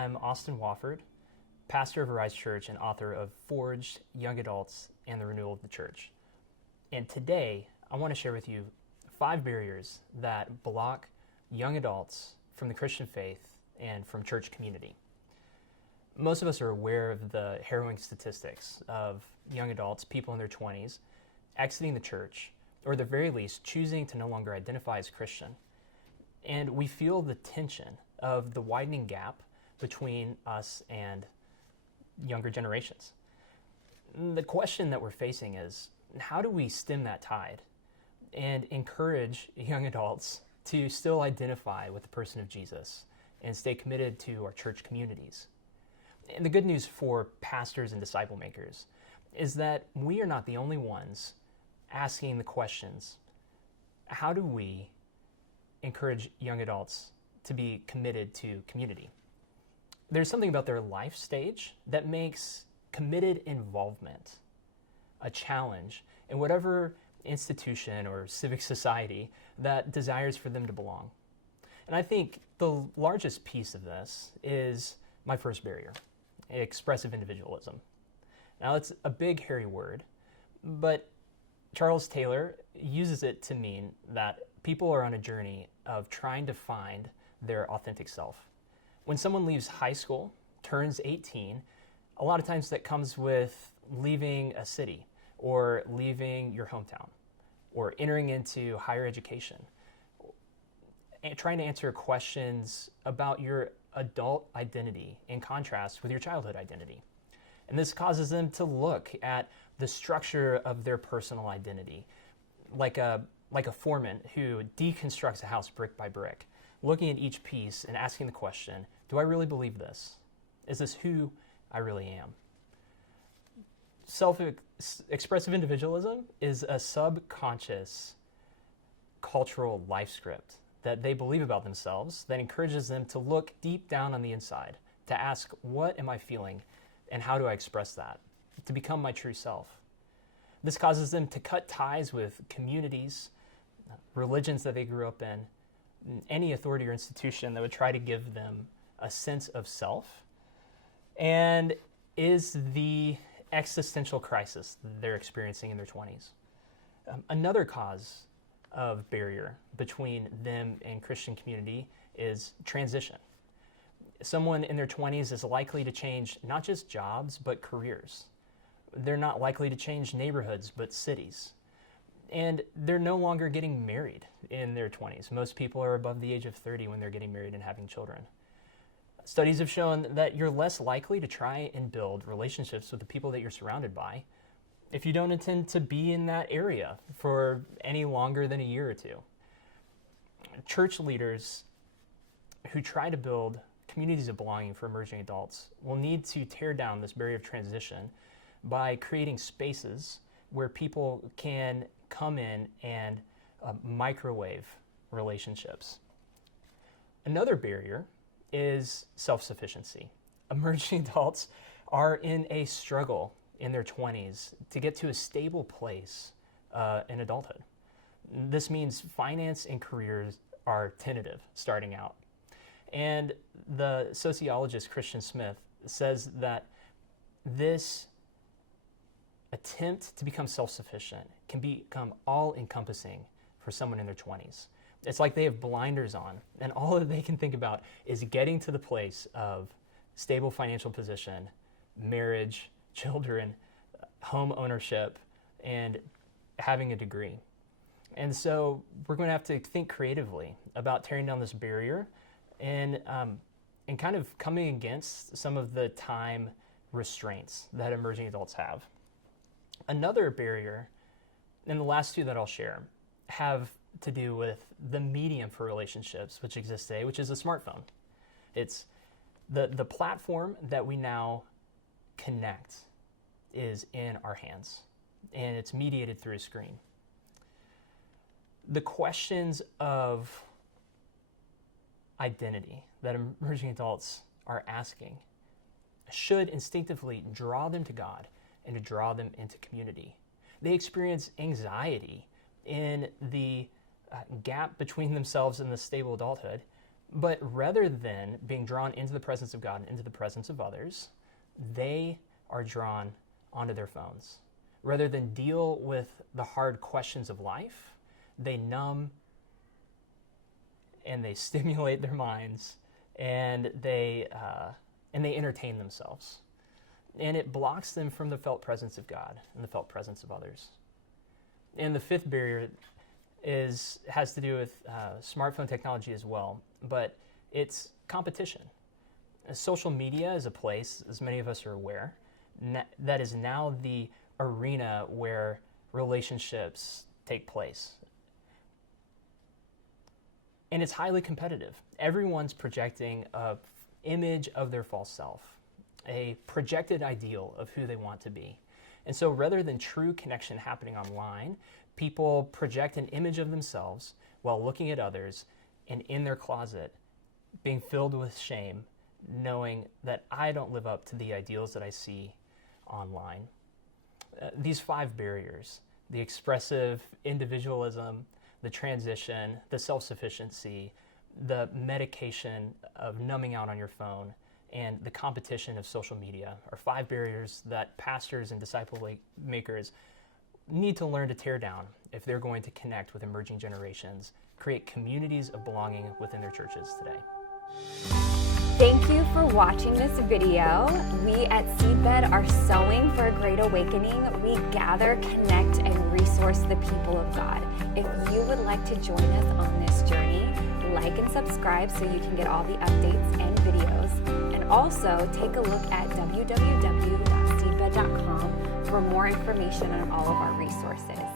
I'm Austin Wofford, pastor of Arise Church and author of Forged, Young Adults, and the Renewal of the Church. And today, I want to share with you 5 barriers that block young adults from the Christian faith and from church community. Most of us are aware of the harrowing statistics of young adults, people in their 20s, exiting the church, or at the very least, choosing to no longer identify as Christian. And we feel the tension of the widening gap between us and younger generations. The question that we're facing is, how do we stem that tide and encourage young adults to still identify with the person of Jesus and stay committed to our church communities? And the good news for pastors and disciple makers is that we are not the only ones asking the questions, how do we encourage young adults to be committed to community? There's something about their life stage that makes committed involvement a challenge in whatever institution or civic society that desires for them to belong. And I think the largest piece of this is my first barrier, expressive individualism. Now, it's a big, hairy word, but Charles Taylor uses it to mean that people are on a journey of trying to find their authentic self. When someone leaves high school, turns 18, a lot of times that comes with leaving a city or leaving your hometown or entering into higher education and trying to answer questions about your adult identity in contrast with your childhood identity. And this causes them to look at the structure of their personal identity, like a foreman who deconstructs a house brick by brick, looking at each piece and asking the question, do I really believe this? Is this who I really am? Self-expressive individualism is a subconscious cultural life script that they believe about themselves that encourages them to look deep down on the inside, to ask, what am I feeling and how do I express that? To become my true self. This causes them to cut ties with communities, religions that they grew up in, any authority or institution that would try to give them a sense of self, and is the existential crisis they're experiencing in their 20s. Another cause of barrier between them and Christian community is transition. Someone in their 20s is likely to change not just jobs, but careers. They're not likely to change neighborhoods, but cities. And they're no longer getting married in their 20s. Most people are above the age of 30 when they're getting married and having children. Studies have shown that you're less likely to try and build relationships with the people that you're surrounded by if you don't intend to be in that area for any longer than a year or two. Church leaders who try to build communities of belonging for emerging adults will need to tear down this barrier of transition by creating spaces where people can come in and microwave relationships. Another barrier is self-sufficiency. Emerging adults are in a struggle in their 20s to get to a stable place in adulthood. This means finance and careers are tentative starting out. And the sociologist Christian Smith says that this attempt to become self-sufficient can become all-encompassing for someone in their 20s. It's like they have blinders on, and all that they can think about is getting to the place of stable financial position, marriage, children, home ownership, and having a degree. And so we're going to have to think creatively about tearing down this barrier and kind of coming against some of the time restraints that emerging adults have. Another barrier, and the last 2 that I'll share, have to do with the medium for relationships which exists today, which is a smartphone. It's the platform that we now connect is in our hands, and it's mediated through a screen. The questions of identity that emerging adults are asking should instinctively draw them to God and to draw them into community. They experience anxiety in the gap between themselves and the stable adulthood But rather than being drawn into the presence of God and into the presence of others, they are drawn onto their phones. Rather than deal with the hard questions of life, they numb and they stimulate their minds, and they entertain themselves. And it blocks them from the felt presence of God and the felt presence of others. And the fifth barrier has to do with smartphone technology as well, but it's competition. Social media is a place, as many of us are aware, that is now the arena where relationships take place. And it's highly competitive. Everyone's projecting an image of their false self, a projected ideal of who they want to be. And so rather than true connection happening online, people project an image of themselves while looking at others and in their closet being filled with shame, knowing that I don't live up to the ideals that I see online. These 5 barriers, the expressive individualism, the transition, the self-sufficiency, the medication of numbing out on your phone, and the competition of social media are 5 barriers that pastors and disciple makers need to learn to tear down if they're going to connect with emerging generations, create communities of belonging within their churches today. Thank you for watching this video. We at Seedbed are sowing for a great awakening. We gather, connect, and resource the people of God. If you would like to join us on this journey, like and subscribe so you can get all the updates and videos. And also take a look at www.seedbed.com for more information on all of our resources.